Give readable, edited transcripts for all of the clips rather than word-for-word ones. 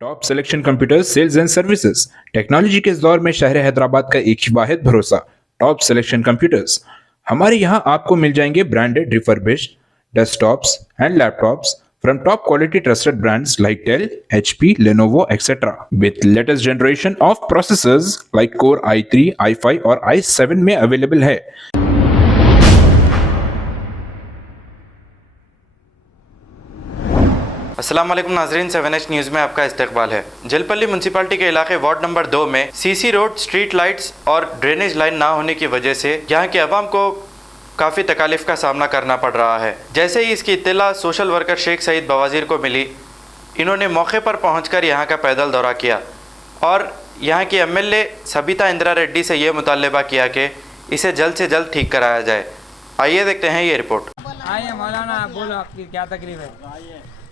Top selection computer sales and services technology के इस दौर में शहर हैदराबाद का एक ही वाहिद भरोसा टॉप सिलेक्शन कंप्यूटर्स। हमारे यहाँ आपको मिल जाएंगे branded refurbished desktops and laptops from top quality trusted brands like Dell, HP, Lenovo, etc. with latest generation of processors like Core i3, i5 और i7 में अवेलेबल है। अस्सलाम वालेकुम नाजरीन, 7H न्यूज़ में आपका इस्तकबाल है। जलपल्ली म्यूनसिपालिटी के इलाके वार्ड नंबर 2 में सीसी रोड, स्ट्रीट लाइट्स और ड्रेनेज लाइन ना होने की वजह से यहाँ के अवाम को काफ़ी तकालीफ का सामना करना पड़ रहा है। जैसे ही इसकी इत्तला सोशल वर्कर शेख सईद बवाजीर को मिली, इन्होंने मौके पर पहुंचकर यहां का पैदल दौरा किया और यहां की एमएलए सबिता इंदिरा रेड्डी से ये मुतालबा किया कि इसे जल्द से जल्द ठीक कराया जाए। आइए देखते हैं ये रिपोर्ट। आइए मौलाना, आप बोलो, आपकी क्या तकलीफ है?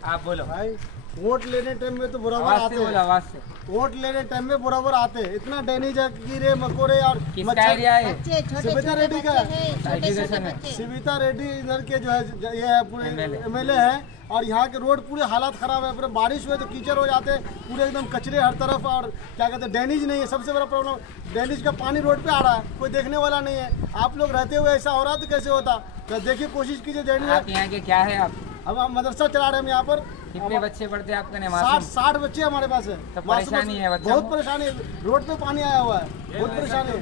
आप बोलो भाई। वोट लेने टाइम में तो बराबर आते हैं। आवाज से वोट लेने टाइम में बराबर आते हैं। इतना डैमेज है, कीड़े मकोड़े और किसका एरिया है? सविता रेड्डी का। एजुकेशन में सविता रेड्डी इधर के जो है ये है पूरे एमएलए है। और यहाँ के रोड पूरे हालात खराब है। पूरे बारिश हुए तो कीचड़ हो जाते हैं, पूरे एकदम कचरे हर तरफ। और क्या कहते हैं, ड्रेनेज नहीं है। सबसे बड़ा प्रॉब्लम ड्रेनेज का पानी रोड पे आ रहा है, कोई देखने वाला नहीं है। आप लोग रहते हुए ऐसा हो रहा तो कैसे होता? तो देखिए, कोशिश कीजिए ड्रेनेज। आप यहाँ के क्या है? आप अब हम मदरसा चला रहे हैं यहाँ पर। कितने बच्चे पढ़ते हैं आपके? 60 बच्चे हमारे पास है। तो परेशानी है बच्चों बहुत को? परेशानी है। रोड पे पानी आया हुआ है, बहुत परेशानी है।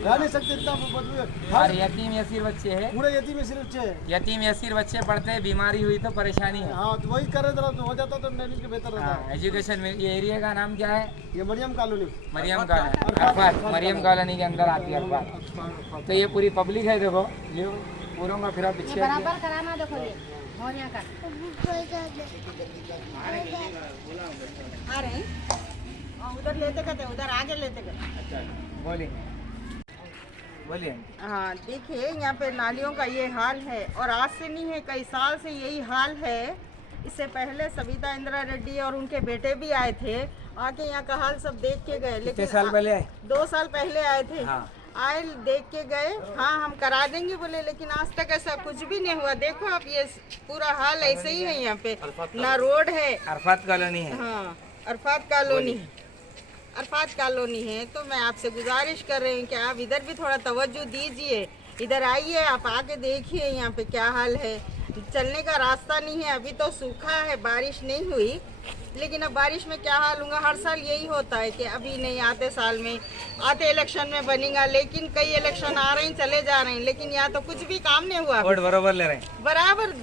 रह नहीं सकते इतना और हर यतीम यसीर बच्चे हैं? पूरे यतीम में सिर्फ बच्चे हैं। यतीम यसीर बच्चे पढ़ते हैं, बीमारी हुई तो परेशानी है। हाँ, तो वही कर रहे थे, हो जाता तो नहीं के बेहतर रहता। हाँ, एजुकेशन में ये एरिया का नाम क्या है? ये Mariam colony. Mariam colony. Arafat Mariam colony के अंदर आती है अरफात। तो ये पूरी पब्लिक है। देखो ये पूरों का फिर पीछे बराबर कराना। देखो ये और यहाँ का आ रहे हैं। उधर लेते गए, उधर आगे लेते गए। बोलिए बोलिए। हाँ, देखिए यहाँ पे नालियों का ये हाल है और आज से नहीं है, कई साल से यही हाल है। इससे पहले सविता इंदिरा रेड्डी और उनके बेटे भी आए थे, आके यहाँ का हाल सब देख के गए। कितने साल पहले आए? 2 साल पहले आए थे। हाँ। आए, देख के गए। हाँ, हम करा देंगे बोले, लेकिन आज तक ऐसा कुछ भी नहीं हुआ। देखो आप, ये पूरा हाल ऐसे ही है। यहाँ पे ना रोड है। अरफात कॉलोनी है। हाँ, अरफात कॉलोनी। अरफात कॉलोनी है। तो मैं आपसे गुजारिश कर रही हूँ कि आप इधर भी थोड़ा तवज्जो दीजिए। इधर आइए, आप आके देखिए यहाँ पे क्या हाल है। चलने का रास्ता नहीं है। अभी तो सूखा है, बारिश नहीं हुई, लेकिन अब बारिश में क्या हाल होगा? हर साल यही होता है कि अभी नहीं, आते साल में, आते इलेक्शन में बनेगा। लेकिन कई इलेक्शन आ रहे हैं, चले जा रहे हैं, लेकिन यहाँ तो कुछ भी काम नहीं हुआ। वोट बराबर ले रहे हैं,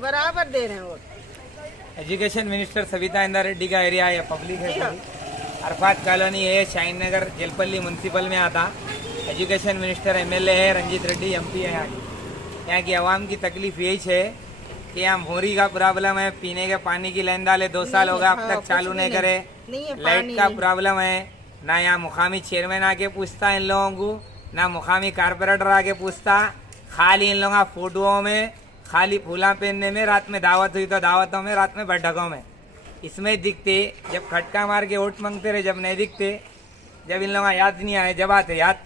बराबर दे रहे हैं vote. Education minister Savita Indira Reddy का एरिया है, पब्लिक है। अरफात कॉलोनी है, शाहीन नगर जलपल्ली म्यूनसिपल में आता। एजुकेशन मिनिस्टर एमएलए है रंजीत रेड्डी, एमपी है। यहाँ की आवाम की तकलीफ यही है कि यहाँ मोरी का प्रॉब्लम है, पीने के पानी की लाइन डाले 2 साल हो गए, अब तक चालू नहीं करे। लाइट का प्रॉब्लम है, ना यहाँ मुकामी चेयरमैन आके पूछता इन लोगों को, ना मुकामी कारपोरेटर आके पूछता। खाली इन लोगों फोटोओं में, खाली फूला पहनने में, रात में दावत हुई तो दावतों में, रात में बैठकों में, इसमें दिखते। जब खटका मार के वोट मांगते रहे, जब नहीं दिखते। जब इन लोगों याद नहीं आए, जब आते याद।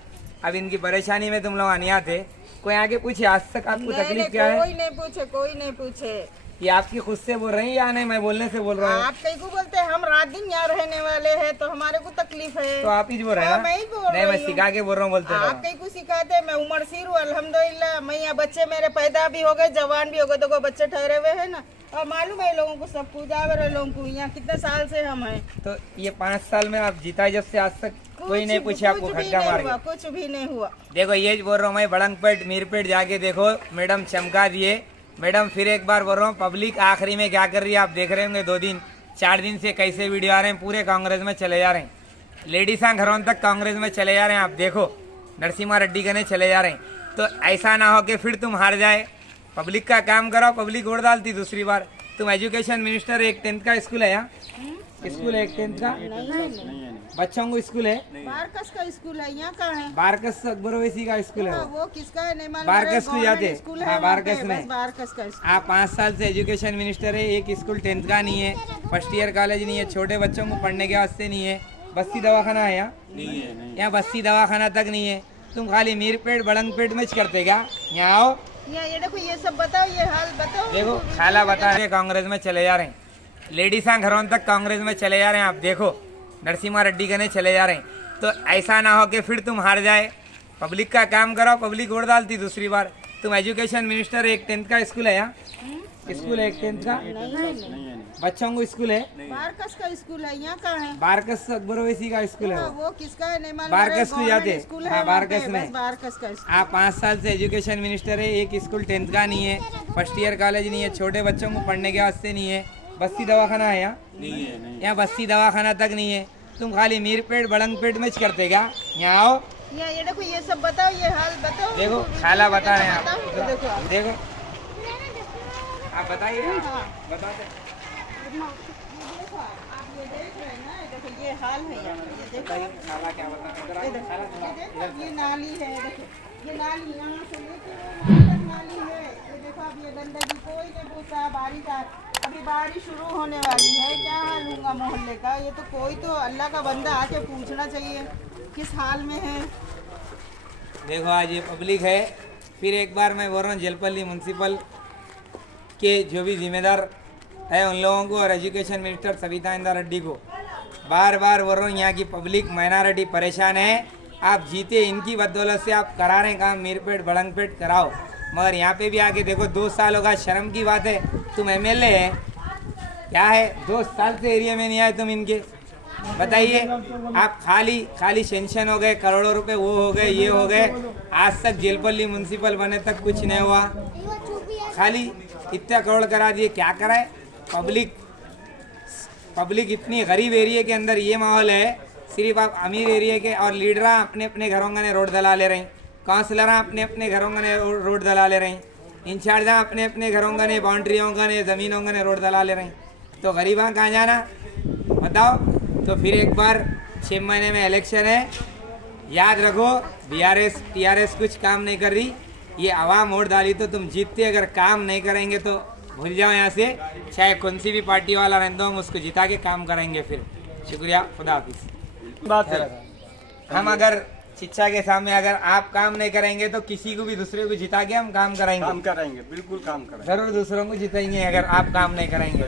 अब इनकी परेशानी में तुम लोग नहीं आते। कोई आगे पूछे आज तक आपको तकलीफ क्या है? कोई नहीं पूछे। ये आपकी खुद से बोल रही है या नहीं? मैं बोलने से बोल रहा हूँ। आप कहीं को बोलते हैं, हम रात दिन यहाँ रहने वाले हैं तो हमारे को तकलीफ है। तो आप ही बोल रहे हैं ना? मैं ही बोल रही नहीं, मैं हूँ। सिखा के बोल रहा हूँ, बोलते आप कहीं को सिखाते। मैं उमर सिर हूँ, अल्हम्दुलिल्लाह। मैं यहाँ बच्चे मेरे पैदा भी हो गए, जवान भी हो गए, तो बच्चे ठहरे हुए हैं ना। और मालूम है लोगों को, सब कुछ आवे लोगों को। यहाँ कितने साल से हम हैं। तो ये 5 साल में आप जीता जब से आज तक कोई नहीं पूछे आपको खटका मार के? कुछ भी नहीं हुआ। देखो ये बोल रहा हूँ मैं, बड़ंगपेट मीरपेट जाके देखो, मैडम चमका दिए। मैडम फिर एक बार बोल रहा हूँ, पब्लिक आखिरी में क्या कर रही है आप देख रहे होंगे। 2 दिन 4 दिन से कैसे वीडियो आ रहे हैं, पूरे कांग्रेस में चले जा रहे हैं। लेडीज़ घरों तक कांग्रेस में चले जा रहे हैं। आप देखो नरसिम्हा रेड्डी के नहीं चले जा रहे हैं। तो ऐसा ना हो कि फिर तुम हार जाए। पब्लिक का काम करो, पब्लिक वोट डालती दूसरी बार। तुम एजुकेशन मिनिस्टर, एक 10th का स्कूल है यहाँ? स्कूल है एक 10th का? बच्चों को स्कूल है? बारकस का स्कूल है। यहाँ कहाँ है? बारकस अकबरवैसी का स्कूल है। वो किसका है नहीं मालूम। बारकस को जाते? हाँ, बारकस में। बारकस का स्कूल। आप 5 साल से एजुकेशन मिनिस्टर है, एक स्कूल 10th का नहीं है, फर्स्ट ईयर कॉलेज नहीं है, छोटे बच्चों को पढ़ने के वास्ते नहीं है। बस्ती दवाखाना है यहाँ? यहाँ बस्ती दवाखाना तक नहीं है। तुम खाली मीरपेट बड़ंगपेट में करते क्या? यहाँ आओ, ये देखो, ये सब बताओ, ये हाल बताओ। देखो खाला बता रहे कांग्रेस में चले जा रहे हैं। लेडीज़ घरों तक कांग्रेस में चले जा रहे हैं। आप देखो नरसिम्हा रेड्डी कने चले जा रहे हैं। तो ऐसा ना हो कि फिर तुम हार जाए। पब्लिक का काम करो, पब्लिक वोट डालती दूसरी बार। तुम एजुकेशन मिनिस्टर, एक 10th का स्कूल है यहाँ, स्कूल है एक 10th का बच्चों को स्कूल है, बारकस का स्कूल है, यहाँ का है बारकस अकबरोवेसी का स्कूल है। वो किसका है नहीं मालूम, बारकस को जाते हैं। स्कूल हाँ, है बारकस में। बारकस का स्कूल। आप 5 साल से एजुकेशन मिनिस्टर है, एक स्कूल 10th का नहीं है, फर्स्ट ईयर कॉलेज नहीं है, छोटे बच्चों को पढ़ने के वास्ते नहीं है। बस्ती दवाखाना है यहाँ, यहाँ बस्ती दवाखाना तक नहीं है। तुम खाली मीरपेट बड़ंगपेट में करते क्या? यहाँ आओ, ये देखो, ये सब बताओ, ये हाल बताओ। देखो खाला बता रहे हैं आप, देखो आप। देखो आप बताइए, बताते। देखो आप ये देख रहे हैं ना, देखो ये हाल है यहाँ, ये देखो खाला क्या बता रहे हैं? ये देखो, ये नाली है, देखो ये नाली यहाँ से लेके वहाँ तक नाली है। ये देखो अब ये गंदगी कोई नहीं पूछता। बारिश अभी बारिश शुरू होने वाली है, क्या हाल होगा मोहल्ले का? ये तो कोई तो अल्लाह का बंदा आके पूछना चाहिए किस हाल में है। देखो आज ये पब्लिक है। फिर एक बार मैं बोल रहा हूँ, जेलपल्ली म्यूनसिपल के जो भी जिम्मेदार है उन लोगों को और एजुकेशन मिनिस्टर सविता इंद्रा रेड्डी को बार बार बोल रहा हूँ, यहाँ की पब्लिक माइनॉरिटी परेशान है। आप जीते इनकी बदौलत से, आप करा रहे हैं काम, मीरपेट बड़ंगपेट कराओ, मगर यहाँ पे भी आके देखो 2 साल होगा। शर्म की बात है, तुम एमएलए है क्या है? 2 साल से एरिया में नहीं आए तुम इनके, बताइए। आप खाली सेंक्शन हो गए, करोड़ों रुपए वो हो गए, ये हो गए। आज तक जेलपल्ली म्यूनसिपल बने तक कुछ नहीं हुआ, खाली इतना करोड़ करा दिए। क्या कराए? पब्लिक इतनी गरीब एरिया के अंदर ये माहौल है, सिर्फ आप अमीर एरिया के और लीडर अपने अपने घरों का ने रोड दला ले रहे हैं, काउंसलर अपने अपने घरों का ने रोड दला ले रहे हैं, इंचार्ज अपने अपने घरों का ने बाउंड्रियों का ने ज़मीनों का ने रोड दला ले रहे हैं। तो गरीबा कहाँ जाना बताओ? तो फिर एक बार 6 महीने में इलेक्शन है, याद रखो BRS TRS कुछ काम नहीं कर रही। ये आवाम वोट डाली तो तुम जीतते, अगर काम नहीं करेंगे तो भूल जाओ यहाँ से, चाहे कौन सी भी पार्टी वाला रहने दो, हम उसको जिता के काम करेंगे फिर। शुक्रिया, खुदा हाफिज़। बात है हम अगर शिक्षा के सामने अगर आप काम नहीं करेंगे तो किसी को भी दूसरे को जिता के हम काम करेंगे, बिल्कुल काम करेंगे, जरूर दूसरों को जिताएंगे अगर आप काम नहीं करेंगे।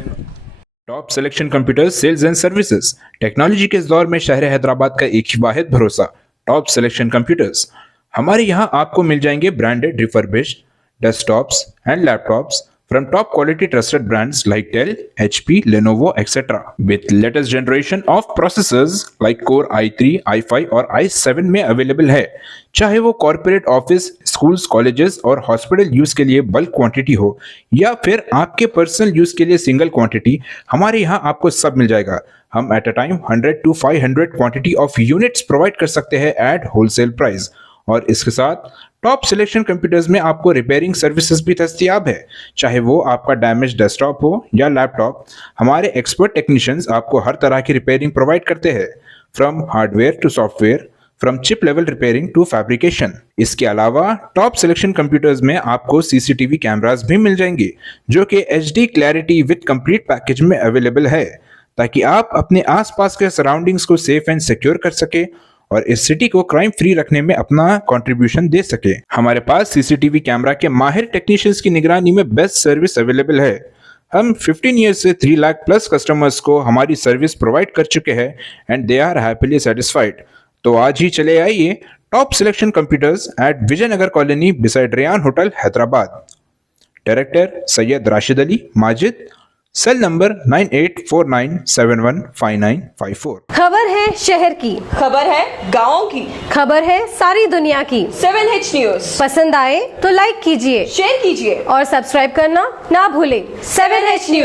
Top selection computers sales and services, technology के इस दौर में शहर हैदराबाद का एक ही वाहिद भरोसा, टॉप सिलेक्शन कंप्यूटर्स। हमारे यहाँ आपको मिल जाएंगे branded refurbished desktops and laptops from top quality trusted brands like Dell, HP, Lenovo, etc. with latest generation of processors like Core i3, i5 और i7 में अवेलेबल है। चाहे वो कॉर्पोरेट ऑफिस, स्कूल्स, कॉलेजेस और हॉस्पिटल यूज के लिए bulk quantity हो या फिर आपके पर्सनल यूज के लिए सिंगल क्वांटिटी, हमारे यहाँ आपको सब मिल जाएगा। हम at a time 100 to 500 quantity of units provide कर सकते हैं एट होलसेल प्राइस। और इसके साथ टॉप सिलेक्शन कंप्यूटर्स में आपको रिपेयरिंग सर्विसेज भी दस्तियाब है। चाहे वो आपका डैमेज डेस्कटॉप हो या लैपटॉप, हमारे एक्सपर्ट टेक्नीशियंस आपको हर तरह की रिपेयरिंग प्रोवाइड करते हैं, from hardware to software, from chip level repairing to fabrication. इसके अलावा टॉप सिलेक्शन कंप्यूटर्स में आपको CCTV कैमरास भी मिल जाएंगे जो कि HD clarity with complete package में अवेलेबल है, ताकि आप अपने आसपास के सराउंडिंग्स को सेफ एंड सिक्योर कर सके और इस सिटी को क्राइम फ्री रखने में अपना कंट्रीब्यूशन दे सके। हमारे पास CCTV कैमरा के माहिर टेक्नीशियंस की निगरानी में बेस्ट सर्विस अवेलेबल है। हम 15 ईयर्स से 3 लाख प्लस कस्टमर्स को हमारी सर्विस प्रोवाइड कर चुके हैं and they are happily satisfied. तो आज ही चले आइए top selection computers at Vijayanagar colony beside Ryan hotel Hyderabad. Director Syed Rashid Ali Majid, cell number 9849715954। खबर है शहर की, खबर है गाँव की, खबर है सारी दुनिया की। 7H न्यूज पसंद आए तो लाइक कीजिए, शेयर कीजिए और सब्सक्राइब करना ना भूलें। 7H news.